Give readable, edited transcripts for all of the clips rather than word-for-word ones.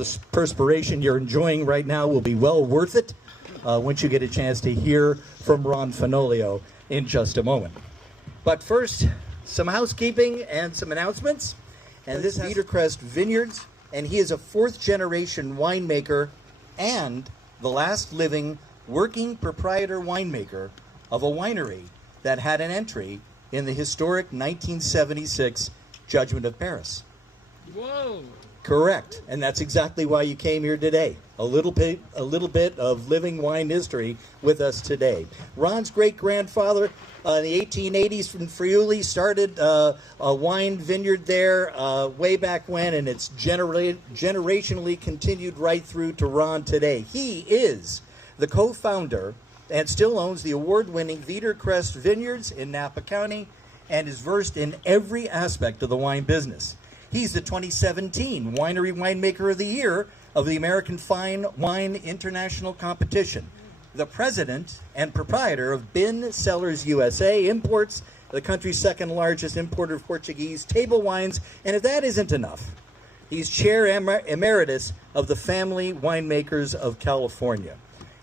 the perspiration you're enjoying right now will be well worth it once you get a chance to hear from Ron Fenolio in just a moment. But first, some housekeeping and some announcements. And this is Veedercrest Vineyards, and he is a fourth-generation winemaker and the last living working proprietor winemaker of a winery that had an entry in the historic 1976 Judgment of Paris. Whoa! Correct, and that's exactly why you came here today. A little bit of living wine history with us today. Ron's great-grandfather in the 1880s from Friuli started a wine vineyard there way back when, and it's generationally continued right through to Ron today. He is the co-founder and still owns the award-winning Veedercrest Vineyards in Napa County and is versed in every aspect of the wine business. He's the 2017 Winery Winemaker of the Year of the American Fine Wine International Competition, the president and proprietor of Bin Cellars USA Imports, the country's second largest importer of Portuguese table wines, and if that isn't enough, he's chair emeritus of the Family Winemakers of California.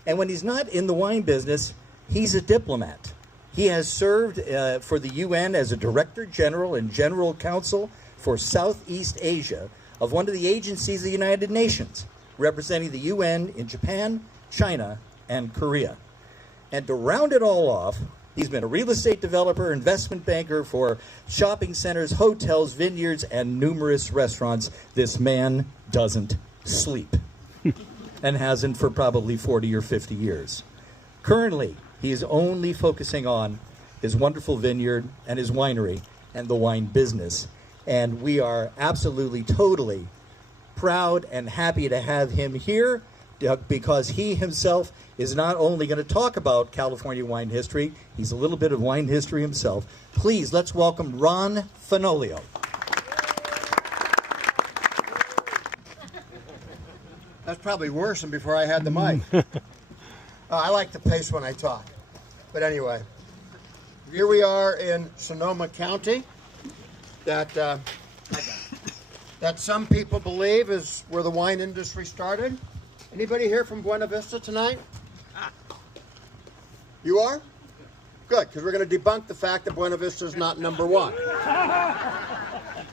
And when he's not in the wine business, he's a diplomat. He has served for the UN as a Director General and General Counsel for Southeast Asia of one of the agencies of the United Nations, representing the UN in Japan, China, and Korea. And to round it all off, he's been a real estate developer, investment banker for shopping centers, hotels, vineyards, and numerous restaurants. This man doesn't sleep and hasn't for probably 40 or 50 years. Currently, he is only focusing on his wonderful vineyard and his winery and the wine business. And we are absolutely, totally proud and happy to have him here because he himself is not only going to talk about California wine history, he's a little bit of wine history himself. Please, let's welcome Ron Fenolio. That's probably worse than before I had the mic. I like to pace when I talk. But anyway, here we are in Sonoma County. That some people believe is where the wine industry started. Anybody here from Buena Vista tonight? You are? Good, because we're going to debunk the fact that Buena Vista is not number one.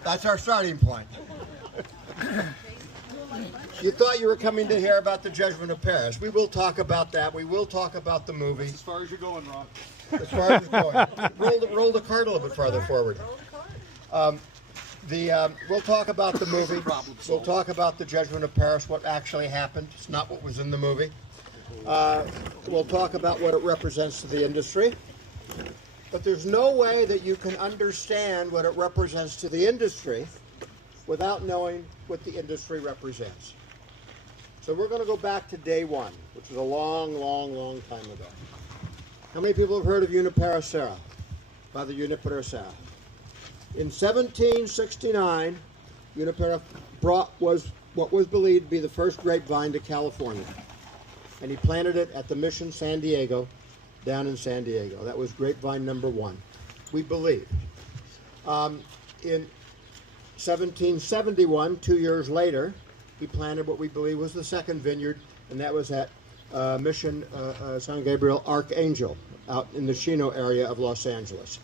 That's our starting point. You thought you were coming to hear about the Judgment of Paris. We will talk about that. We will talk about the movie. As far as you're going, Ron. As far as you're going. Roll the card a little bit farther forward. We'll talk about the movie. We'll talk about the Judgment of Paris, what actually happened. It's not what was in the movie. We'll talk about what it represents to the industry. But there's no way that you can understand what it represents to the industry without knowing what the industry represents. So we're going to go back to day one, which is a long, long, long time ago. How many people have heard of Junipero Serra? By the Junipero Serra. In 1769, Junipero was what was believed to be the first grapevine to California. And he planted it at the Mission San Diego, down in San Diego. That was grapevine number one, we believe. In 1771, 2 years later, he planted what we believe was the second vineyard, and that was at Mission San Gabriel Archangel, out in the Chino area of Los Angeles.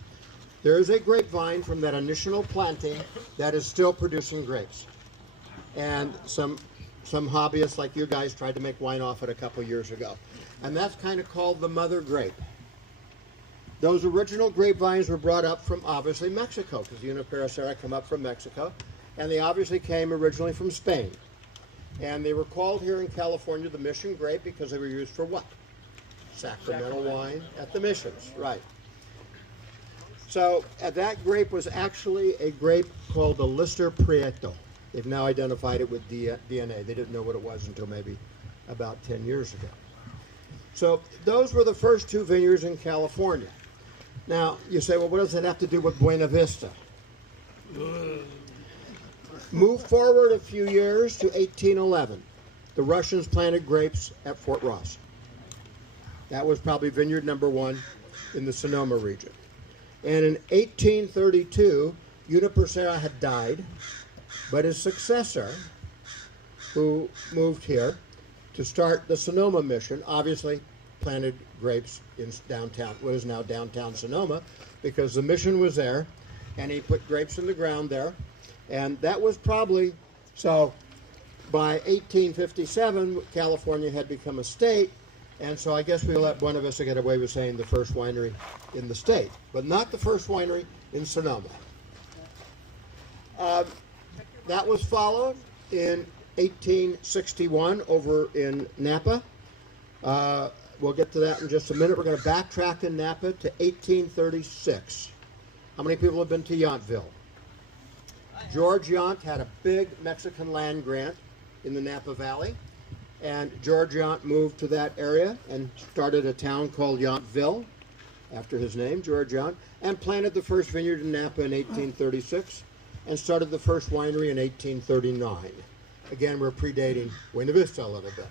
There is a grapevine from that initial planting that is still producing grapes. And some hobbyists like you guys tried to make wine off it a couple years ago. And that's kind of called the mother grape. Those original grapevines were brought up from, obviously, Mexico, because the Junipero Serra come up from Mexico. And they obviously came originally from Spain. And they were called here in California the Mission grape because they were used for what? Sacramental wine at the missions, right. So that grape was actually a grape called the Lister Prieto. They've now identified it with DNA. They didn't know what it was until maybe about 10 years ago. So those were the first two vineyards in California. Now, you say, well, what does that have to do with Buena Vista? Move forward a few years to 1811. The Russians planted grapes at Fort Ross. That was probably vineyard number one in the Sonoma region. And in 1832, Junipero Serra had died, but his successor who moved here to start the Sonoma mission, obviously planted grapes in downtown, what is now downtown Sonoma, because the mission was there, and he put grapes in the ground there. And that was probably, so by 1857, California had become a state, and so I guess we let Buena Vista get away with saying the first winery in the state, but not the first winery in Sonoma. That was followed in 1861 over in Napa. We'll get to that in just a minute. We're going to backtrack in Napa to 1836. How many people have been to Yountville? George Yount had a big Mexican land grant in the Napa Valley, and George Yount moved to that area and started a town called Yountville, after his name, George Yount, and planted the first vineyard in Napa in 1836, and started the first winery in 1839. Again, we're predating Buena Vista a little bit.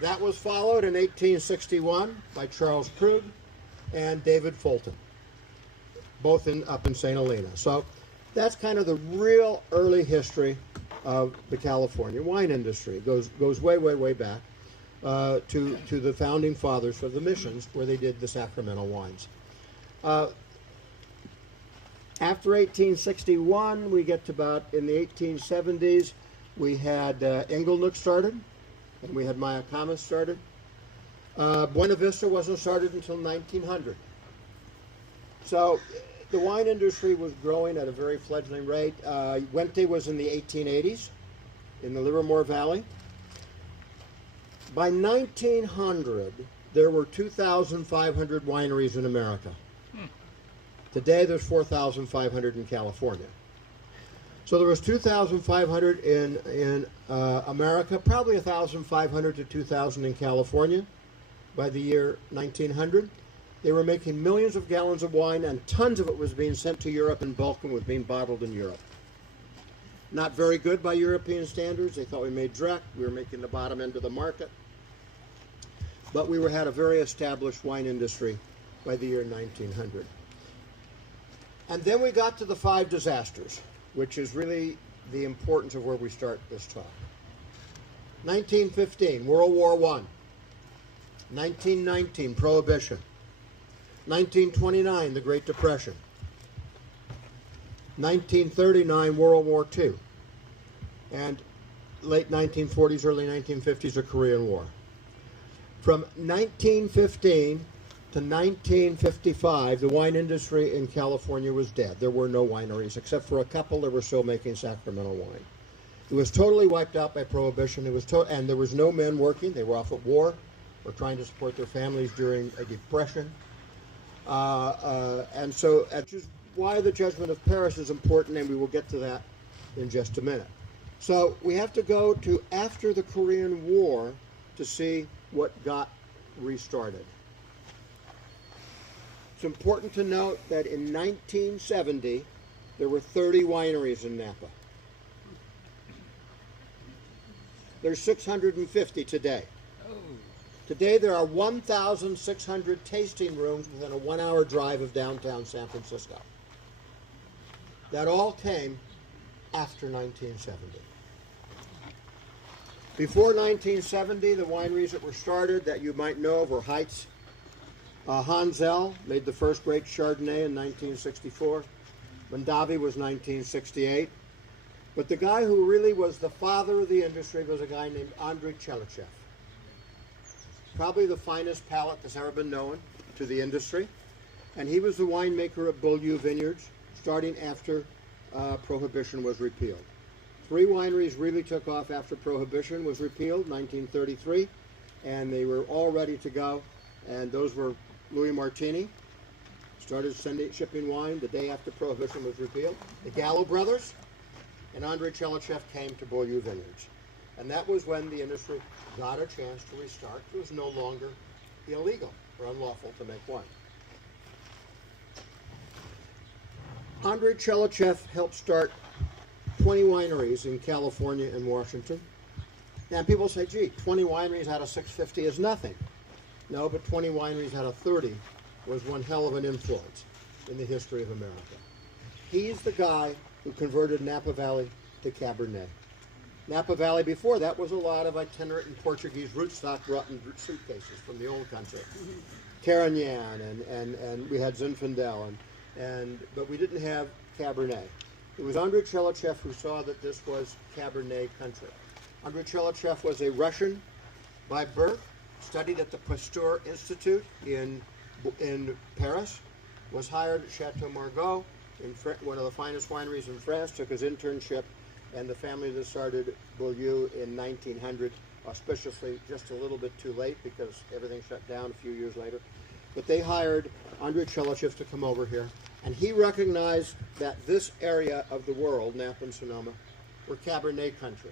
That was followed in 1861 by Charles Krug and David Fulton, both up in St. Helena. So that's kind of the real early history of the California wine industry. It goes way, way, way back to the founding fathers of the missions, where they did the Sacramento wines. After 1861, we get to about in the 1870s, we had Inglenook started, and we had Mayacamas started. Buena Vista wasn't started until 1900. So the wine industry was growing at a very fledgling rate. Wente was in the 1880s in the Livermore Valley. By 1900, there were 2,500 wineries in America. Today, there's 4,500 in California. So there was 2,500 in America, probably 1,500 to 2,000 in California by the year 1900. They were making millions of gallons of wine, and tons of it was being sent to Europe in bulk and was being bottled in Europe. Not very good by European standards. They thought we made dreck. We were making the bottom end of the market. But we had a very established wine industry by the year 1900. And then we got to the 5 disasters, which is really the importance of where we start this talk. 1915, World War I. 1919, Prohibition. 1929, the Great Depression. 1939, World War II. And late 1940s, early 1950s, the Korean War. From 1915 to 1955, the wine industry in California was dead. There were no wineries, except for a couple that were still making Sacramento wine. It was totally wiped out by Prohibition. And there was no men working. They were off at war or trying to support their families during a depression. And so which is why the Judgment of Paris is important, and we will get to that in just a minute. So we have to go to after the Korean War to see what got restarted. It's important to note that in 1970, there were 30 wineries in Napa. There's 650 today. Today, there are 1,600 tasting rooms within a 1-hour drive of downtown San Francisco. That all came after 1970. Before 1970, the wineries that were started that you might know of were Heights. Hansel made the first great Chardonnay in 1964. Mondavi was 1968. But the guy who really was the father of the industry was a guy named Andrei Chelichev. Probably the finest palate that's ever been known to the industry. And he was the winemaker at Beaulieu Vineyards, starting after Prohibition was repealed. 3 wineries really took off after Prohibition was repealed, 1933, and they were all ready to go. And those were Louis Martini, started shipping wine the day after Prohibition was repealed. The Gallo brothers and Andrei Chelichev came to Beaulieu Vineyards. And that was when the industry got a chance to restart. It was no longer illegal or unlawful to make wine. Andrei Chelichev helped start 20 wineries in California and Washington. Now people say, gee, 20 wineries out of 650 is nothing. No, but 20 wineries out of 30 was one hell of an influence in the history of America. He's the guy who converted Napa Valley to Cabernet. Napa Valley before that was a lot of itinerant and Portuguese rootstock brought in suitcases from the old country. Carignan and we had Zinfandel but we didn't have Cabernet. It was Andrei Chelychev who saw that this was Cabernet country. Andrei Chelychev was a Russian by birth, studied at the Pasteur Institute in Paris, was hired at Chateau Margaux, one of the finest wineries in France, took his internship, and the family that started Beaulieu in 1900, auspiciously just a little bit too late because everything shut down a few years later. But they hired Andrei Chelychev to come over here, and he recognized that this area of the world, Napa and Sonoma, were Cabernet country.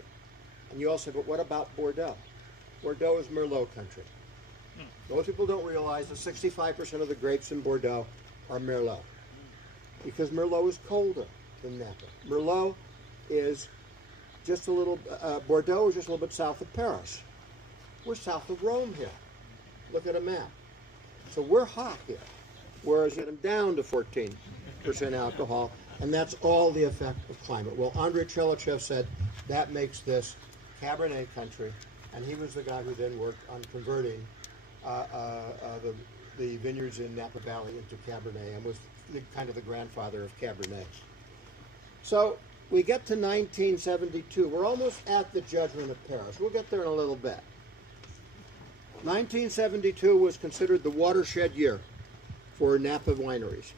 And you all say, but what about Bordeaux? Bordeaux is Merlot country. Most people don't realize that 65% of the grapes in Bordeaux are Merlot, because Merlot is colder than Napa. Merlot is just a little, Bordeaux is just a little bit south of Paris. We're south of Rome here. Look at a map. So we're hot here, whereas you get them down to 14% alcohol, and that's all the effect of climate. Well, Andrei Chelychev said that makes this Cabernet country, and he was the guy who then worked on converting the vineyards in Napa Valley into Cabernet, and was kind of the grandfather of Cabernet. So we get to 1972. We're almost at the judgment of Paris. We'll get there in a little bit. 1972 was considered the watershed year for Napa wineries.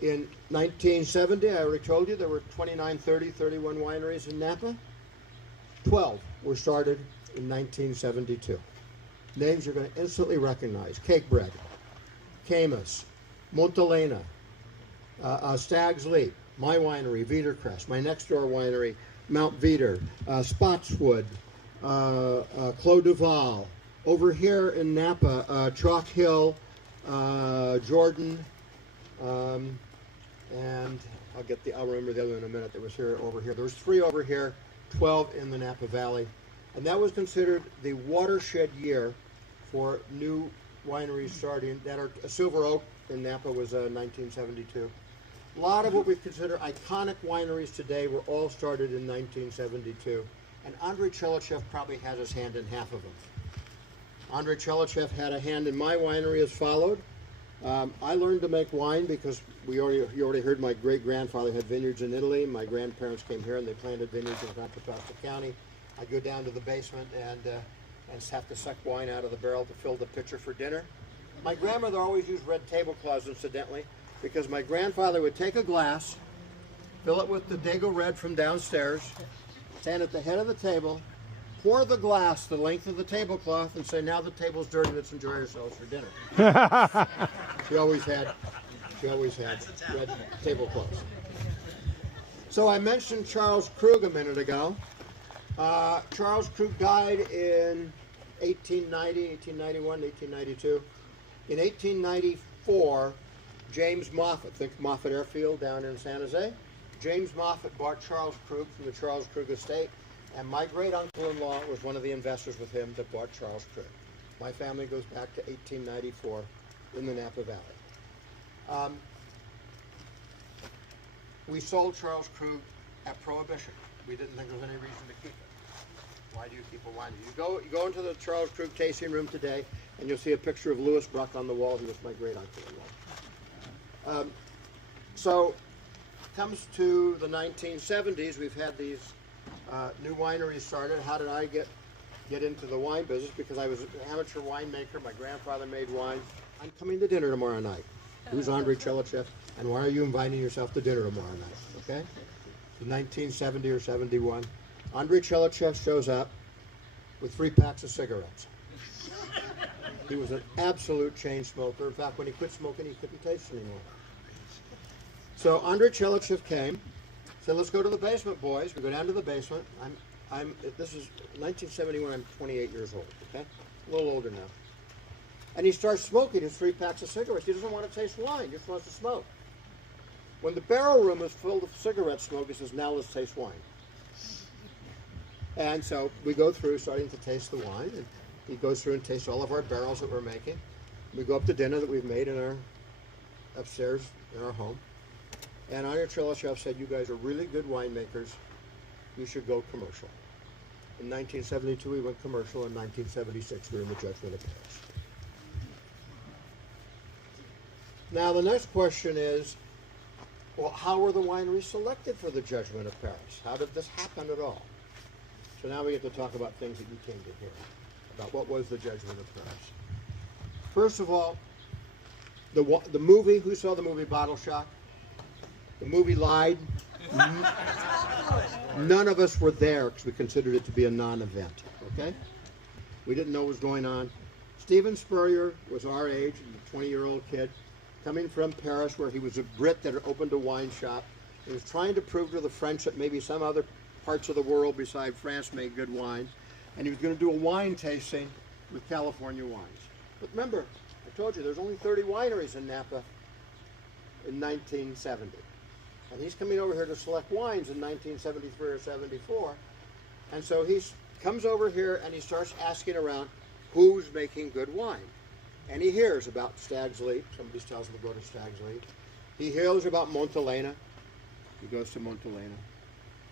In 1970, I already told you, there were 29, 30, 31 wineries in Napa. 12 were started in 1972. Names you're going to instantly recognize: Cakebread, Camus, Montelena, Stag's Leap, my winery, Veedercrest, my next door winery, Mount Veeder, Spotswood, Clos Duval. Over here in Napa, Chalk Hill, Jordan, and I'll remember the other in a minute that was here over here. There was 3 over here, 12 in the Napa Valley. And that was considered the watershed year for new wineries starting. Silver Oak in Napa was 1972. A lot of what we consider iconic wineries today were all started in 1972. And Andrei Chelychev probably had his hand in half of them. Andrei Chelychev had a hand in my winery as followed. I learned to make wine because you already heard my great-grandfather had vineyards in Italy. My grandparents came here and they planted vineyards in Contra Costa County. I go down to the basement and have to suck wine out of the barrel to fill the pitcher for dinner. My grandmother always used red tablecloths, incidentally, because my grandfather would take a glass, fill it with the Dago Red from downstairs, stand at the head of the table, pour the glass the length of the tablecloth, and say, "Now the table's dirty, let's enjoy ourselves for dinner." She always had red tablecloths. So I mentioned Charles Krug a minute ago. Charles Krug died in 1890, 1891, 1892. In 1894, James Moffat, think Moffat Airfield down in San Jose. James Moffat bought Charles Krug from the Charles Krug estate, and my great-uncle-in-law was one of the investors with him that bought Charles Krug. My family goes back to 1894 in the Napa Valley. We sold Charles Krug at Prohibition. We didn't think there was any reason to keep it. Why do you keep a winery? You go into the Charles Krug tasting room today, and you'll see a picture of Louis Bruck on the wall. He was my great-uncle-in-law. So, comes to the 1970s. We've had these new wineries started. How did I get into the wine business? Because I was an amateur winemaker. My grandfather made wine. I'm coming to dinner tomorrow night. Who's Andrei Chelychev? And why are you inviting yourself to dinner tomorrow night? Okay? In 1970 or 71, Andrei Chelychev shows up with 3 packs of cigarettes. He was an absolute chain smoker. In fact, when he quit smoking, he couldn't taste anymore. So Andrei Chelychev came, said, "Let's go to the basement, boys." We go down to the basement. This is 1971. I'm 28 years old. Okay, a little older now. And he starts smoking his 3 packs of cigarettes. He doesn't want to taste wine. He just wants to smoke. When the barrel room is filled with cigarette smoke, he says, "Now let's taste wine." And so we go through, starting to taste the wine, and he goes through and tastes all of our barrels that we're making. We go up to dinner that we've made in our upstairs in our home. And Andrei Chelychev said, "You guys are really good winemakers. You should go commercial." In 1972, we went commercial. In 1976, we were in the Judgment of Paris. Now, the next question is, well, how were the wineries selected for the Judgment of Paris? How did this happen at all? So now we get to talk about things that you came to hear, about what was the Judgment of Paris. First of all, the movie, who saw the movie Bottle Shock? The movie lied. None of us were there because we considered it to be a non-event, okay? We didn't know what was going on. Stephen Spurrier was our age, a 20-year-old kid, coming from Paris, where he was a Brit that had opened a wine shop. He was trying to prove to the French that maybe some other parts of the world beside France made good wine, and he was going to do a wine tasting with California wines. But remember, I told you there's only 30 wineries in Napa in 1970. And he's coming over here to select wines in 1973 or 74. And so he comes over here and he starts asking around who's making good wine. And he hears about Stag's Leap. Somebody tells him to go to Stag's Leap. He hears about Montelena. He goes to Montelena.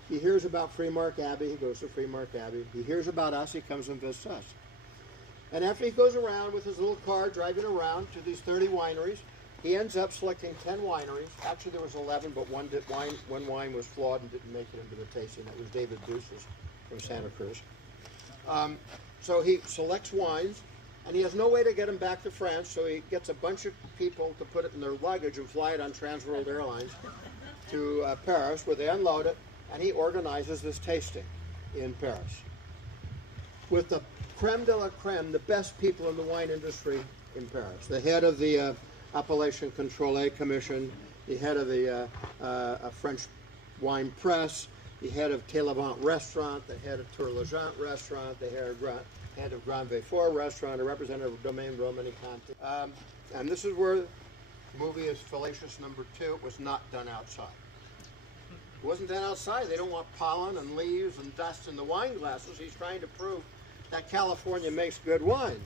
He hears about Freemark Abbey. He goes to Freemark Abbey. He hears about us. He comes and visits us. And after he goes around with his little car, driving around to these 30 wineries, he ends up selecting 10 wineries. Actually, there was 11, but one wine was flawed and didn't make it into the tasting. That was David Deuce's from Santa Cruz. So he selects wines, and he has no way to get them back to France, so he gets a bunch of people to put it in their luggage and fly it on Transworld Airlines to Paris, where they unload it, and he organizes this tasting in Paris with the creme de la creme, the best people in the wine industry in Paris. The head of the Appellation Contrôlée Commission, the head of the French wine press, the head of Télévent Restaurant, the head of Tour Legent Restaurant, the head of Grand Véfort Restaurant, a representative of Domaine Romanée-Conti. And this is where the movie is fallacious number 2. It was not done outside. It wasn't done outside. They don't want pollen and leaves and dust in the wine glasses. He's trying to prove that California makes good wine.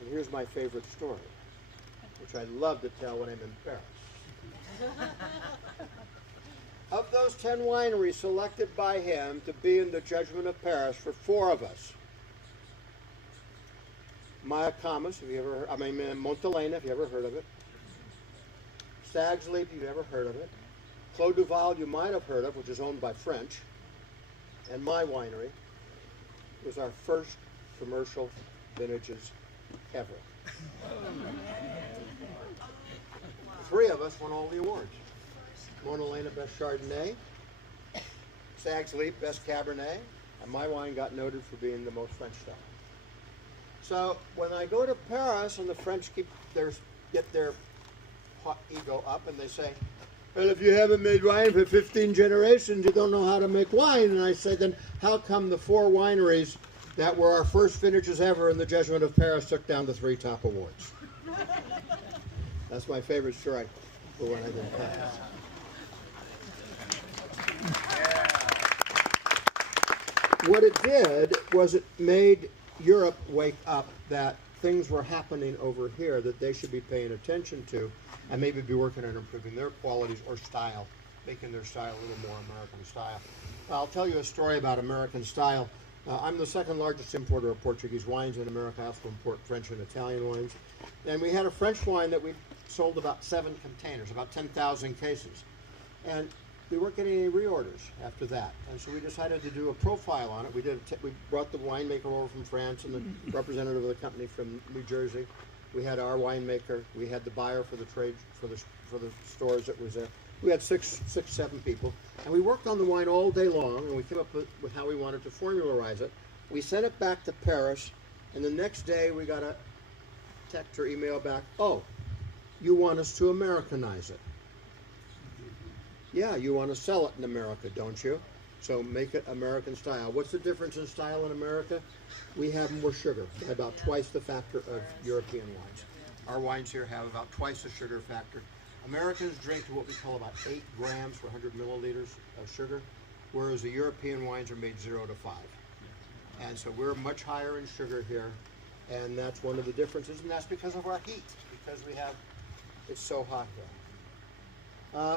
And here's my favorite story, which I love to tell when I'm in Paris. Of those 10 wineries selected by him to be in the Judgment of Paris for 4 of us, Maya Camas, have you ever heard, Montelena, if you ever heard of it. Stag's Leap, if you ever heard of it. Clos du Val, you might have heard of, which is owned by French. And my winery was our first commercial vintages ever. 3 of us won all the awards. Montelena, Best Chardonnay. Stag's Leap, Best Cabernet. And my wine got noted for being the most French style. So when I go to Paris and the French get their hot ego up and they say, well, if you haven't made wine for 15 generations, you don't know how to make wine. And I say, then how come the 4 wineries that were our first vintages ever in the Judgment of Paris took down the 3 top awards? That's my favorite story for when I'm in Paris. What it did was it made Europe wake up that things were happening over here that they should be paying attention to and maybe be working on improving their qualities or style, making their style a little more American style. I'll tell you a story about American style. I'm the 2nd largest importer of Portuguese wines in America. I also import French and Italian wines. And we had a French wine that we sold about 7 containers, about 10,000 cases. And we weren't getting any reorders after that. And so we decided to do a profile on it. We brought the winemaker over from France and the representative of the company from New Jersey. We had our winemaker. We had the buyer for the trade, for the stores that was there. We had 7 people. And we worked on the wine all day long, and we came up with how we wanted to formularize it. We sent it back to Paris, and the next day we got a text or email back, oh, you want us to Americanize it. Yeah, you want to sell it in America, don't you? So make it American style. What's the difference in style in America? We have more sugar, about twice the factor of European wines. Our wines here have about twice the sugar factor. Americans drink what we call about 8 grams per 100 milliliters of sugar, whereas the European wines are made 0 to 5. And so we're much higher in sugar here, and that's one of the differences, and that's because of our heat, because it's so hot here.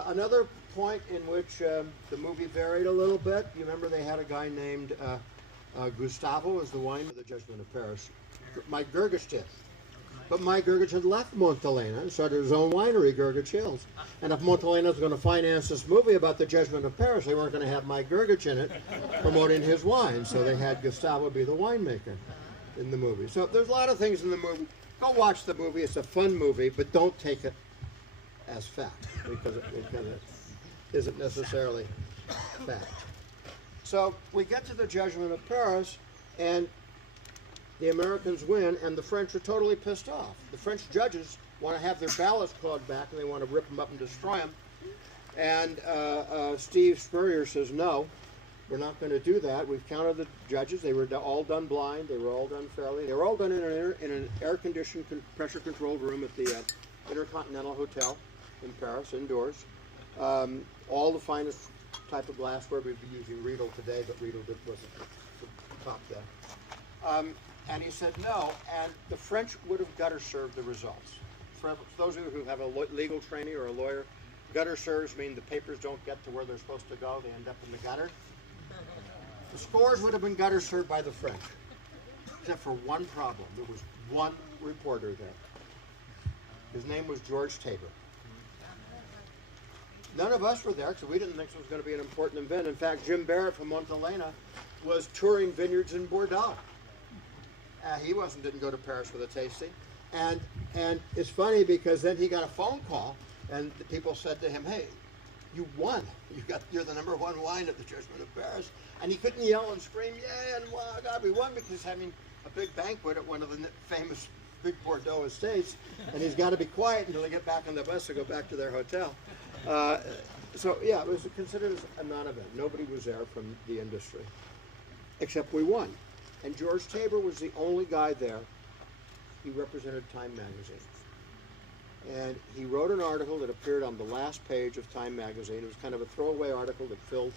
Another point in which the movie varied a little bit. You remember they had a guy named Gustavo as the wine of the Judgment of Paris. Mike Gergich did. But Mike Gergich had left Montelena and started his own winery, Gergich Hills. And if Montelena was going to finance this movie about the Judgment of Paris, they weren't going to have Mike Gergich in it promoting his wine. So they had Gustavo be the winemaker in the movie. So there's a lot of things in the movie. Go watch the movie. It's a fun movie, but don't take it as fact because it isn't necessarily fact. So we get to the Judgment of Paris, and the Americans win, and the French are totally pissed off. The French judges want to have their ballots clawed back, and they want to rip them up and destroy them. And Steve Spurrier says, no, we're not going to do that. We've counted the judges. They were all done blind. They were all done fairly. They were all done in an air-conditioned, pressure-controlled room at the Intercontinental Hotel in Paris, indoors. All the finest type of glassware. We'd be using Riedel today, but Riedel wasn't the top then. And he said no, and the French would have gutter served the results. For those of you who have a legal training or a lawyer, gutter serves mean the papers don't get to where they're supposed to go, they end up in the gutter. The scores would have been gutter served by the French, except for one problem. There was one reporter there. His name was George Tabor. None of us were there because we didn't think this was going to be an important event. In fact, Jim Barrett from Montelena was touring vineyards in Bordeaux. He didn't go to Paris for the tasting. And it's funny because then he got a phone call, and the people said to him, hey, you won. You're the number one wine at the Judgment of Paris. And he couldn't yell and scream, yeah, and well, God, we won, because he's having a big banquet at one of the famous big Bordeaux estates, and he's got to be quiet until they get back on the bus to go back to their hotel. So yeah, it was considered as a non-event. Nobody was there from the industry, except we won. And George Tabor was the only guy there. He represented Time magazine. And he wrote an article that appeared on the last page of Time magazine. It was kind of a throwaway article that filled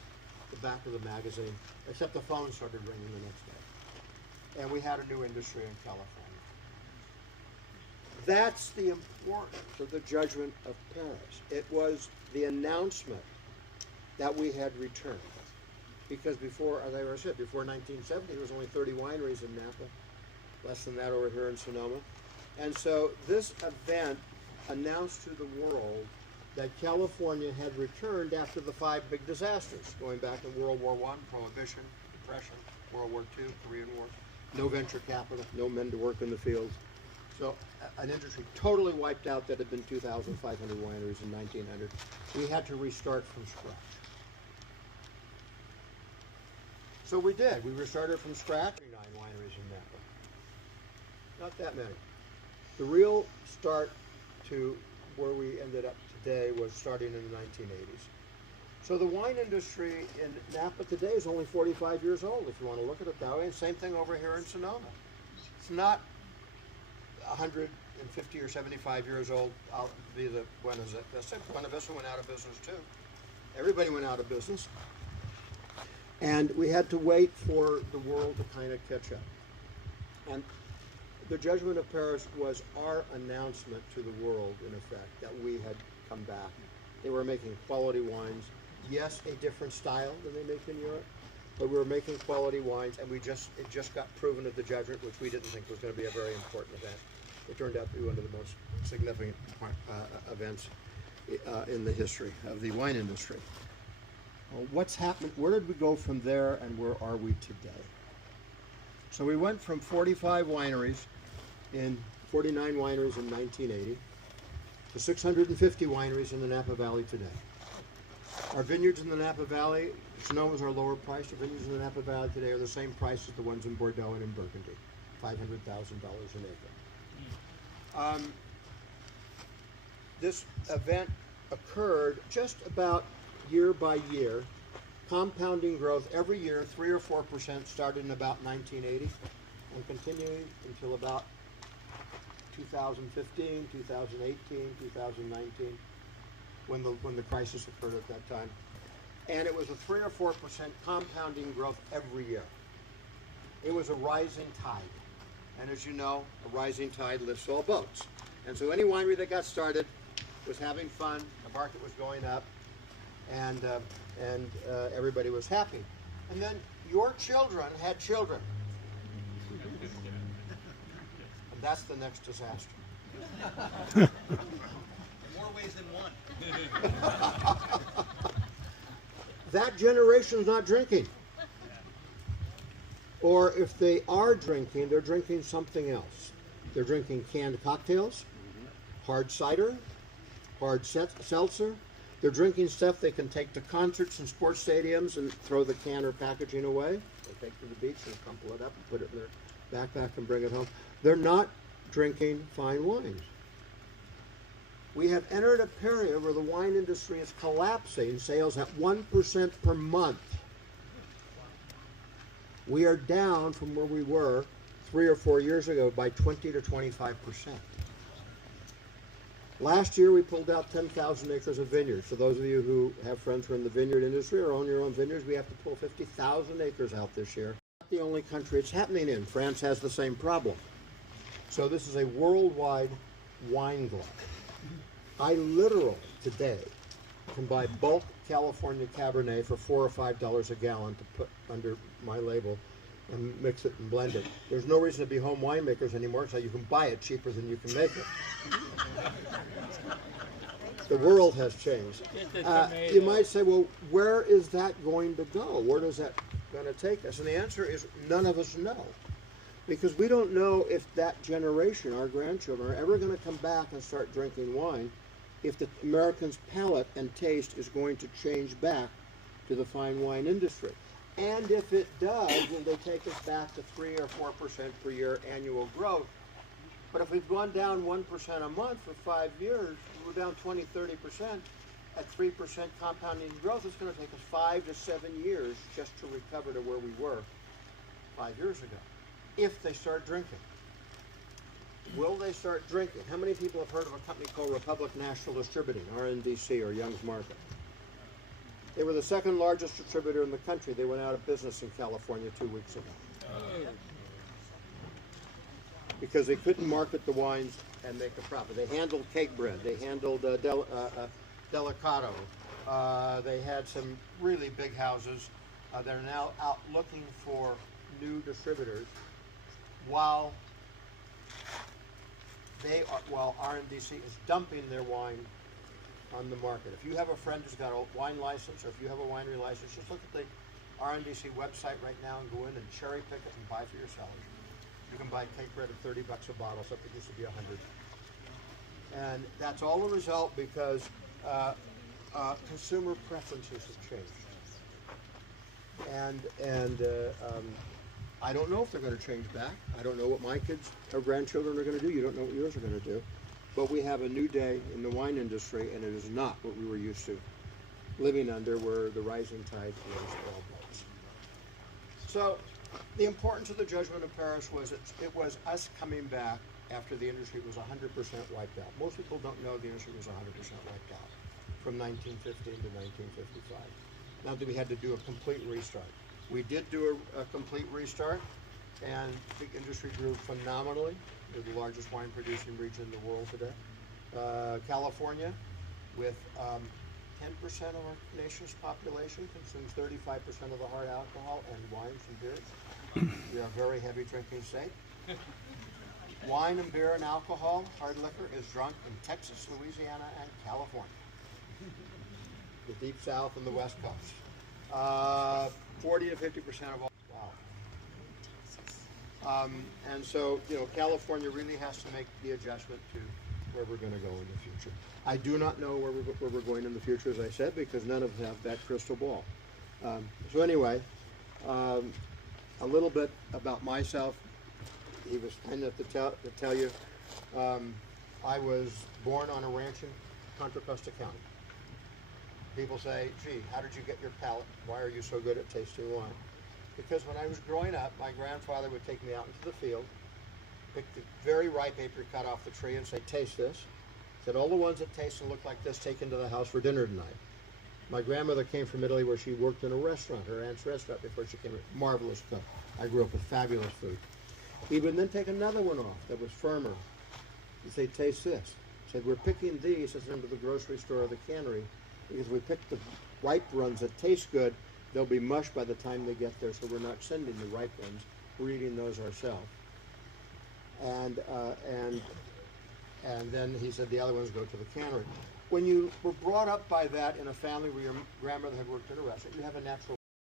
the back of the magazine, except the phone started ringing the next day. And we had a new industry in California. That's the importance of the Judgment of Paris. It was the announcement that we had returned. Because before, as I said, before 1970, there was only 30 wineries in Napa, less than that over here in Sonoma. And so this event announced to the world that California had returned after the 5 big disasters, going back in World War I, Prohibition, Depression, World War II, Korean War, no venture capital, no men to work in the fields. So an industry totally wiped out that had been 2,500 wineries in 1900. We had to restart from scratch. So we did. We restarted from scratch. 39 wineries in Napa. Not that many. The real start to where we ended up today was starting in the 1980s. So the wine industry in Napa today is only 45 years old, if you want to look at it that way. And same thing over here in Sonoma. It's not 150 or 75 years old. I'll be the Buena Vista went out of business too. Everybody went out of business. And we had to wait for the world to kind of catch up. And the Judgment of Paris was our announcement to the world, in effect, that we had come back. They were making quality wines. Yes, a different style than they make in Europe, but we were making quality wines, and it just got proven at the Judgment, which we didn't think was going to be a very important event. It turned out to be one of the most significant events in the history of the wine industry. What's happened? Where did we go from there, and where are we today? So we went from 45 wineries 49 wineries in 1980 to 650 wineries in the Napa Valley today. Our vineyards in the Napa Valley, Sonoma's our lower price. Our vineyards in the Napa Valley today are the same price as the ones in Bordeaux and in Burgundy, $500,000 an acre. This event occurred just about year by year, compounding growth every year, 3 or 4%, started in about 1980 and continuing until about 2015, 2018, 2019, when the crisis occurred at that time. And it was a 3 or 4% compounding growth every year. It was a rising tide. And as you know, a rising tide lifts all boats. And so any winery that got started was having fun, the market was going up, and everybody was happy. And then your children had children. And that's the next disaster. More ways than one. That generation's not drinking. Or if they are drinking, they're drinking something else. They're drinking canned cocktails, hard cider, hard seltzer. They're drinking stuff they can take to concerts and sports stadiums and throw the can or packaging away. They take to the beach and crumple it up and put it in their backpack and bring it home. They're not drinking fine wines. We have entered a period where the wine industry is collapsing, sales at 1% per month. We are down from where we were 3 or 4 years ago by 20 to 25%. Last year we pulled out 10,000 acres of vineyards. So those of you who have friends who are in the vineyard industry or own your own vineyards, we have to pull 50,000 acres out this year. Not the only country it's happening in. France has the same problem. So this is a worldwide wine glut. I literally today can buy bulk California Cabernet for $4 or $5 a gallon to put under my label and mix it and blend it. There's no reason to be home winemakers anymore, so you can buy it cheaper than you can make it. The world has changed. You might say, well, where is that going to go? Where is that going to take us? And the answer is none of us know. Because we don't know if that generation, our grandchildren, are ever going to come back and start drinking wine, if the American's palate and taste is going to change back to the fine wine industry. And if it does, will they take us back to 3 or 4% per year annual growth? But if we've gone down 1% a month for 5 years, we're down 20, 30% at 3% compounding growth. It's going to take us 5 to 7 years just to recover to where we were 5 years ago. If they start drinking. Will they start drinking? How many people have heard of a company called Republic National Distributing, RNDC, or Young's Market? They were the second largest distributor in the country. They went out of business in California 2 weeks ago. Because they couldn't market the wines and make a profit. They handled cake bread. They handled Delicato. They had some really big houses that are now out looking for new distributors while RNDC is dumping their wine on the market. If you have a friend who's got a wine license, or if you have a winery license, just look at the RNDC website right now and go in and cherry pick it and buy for yourself. You can buy cake bread at $30 a bottle, something used to be $100. And that's all a result because consumer preferences have changed. And I don't know if they're going to change back. I don't know what my kids or grandchildren are going to do. You don't know what yours are going to do. But we have a new day in the wine industry, and it is not what we were used to living under, where the rising tide flows all boats. So the importance of the Judgment of Paris was it was us coming back after the industry was 100% wiped out. Most people don't know the industry was 100% wiped out from 1915 to 1955. Now that we had to do a complete restart. We did do a complete restart, and the industry grew phenomenally. We're the largest wine producing region in the world today. California, with 10% of our nation's population, consumes 35% of the hard alcohol and wines and beers. We are a very heavy drinking state. Wine and beer and alcohol, hard liquor, is drunk in Texas, Louisiana, and California. The Deep South and the West Coast. 40 to 50% of all. Wow. And so, California really has to make the adjustment to where we're going to go in the future. I do not know where we're going in the future, as I said, because none of us have that crystal ball. So anyway, a little bit about myself. He was kind enough to tell you. I was born on a ranch in Contra Costa County. People say, gee, how did you get your palate? Why are you so good at tasting wine? Because when I was growing up, my grandfather would take me out into the field, pick the very ripe apricot off the tree and say, taste this. Said, all the ones that taste and look like this, take into the house for dinner tonight. My grandmother came from Italy, where she worked in a restaurant, her aunt's restaurant, before she came. A marvelous cook. I grew up with fabulous food. He would then take another one off that was firmer. He'd say, taste this. Said, we're picking these as into the grocery store or the cannery, because we picked the ripe ones that taste good, they'll be mush by the time they get there, so we're not sending the ripe ones. We're eating those ourselves. And then he said the other ones go to the cannery. When you were brought up by that in a family where your grandmother had worked in a restaurant, you have a natural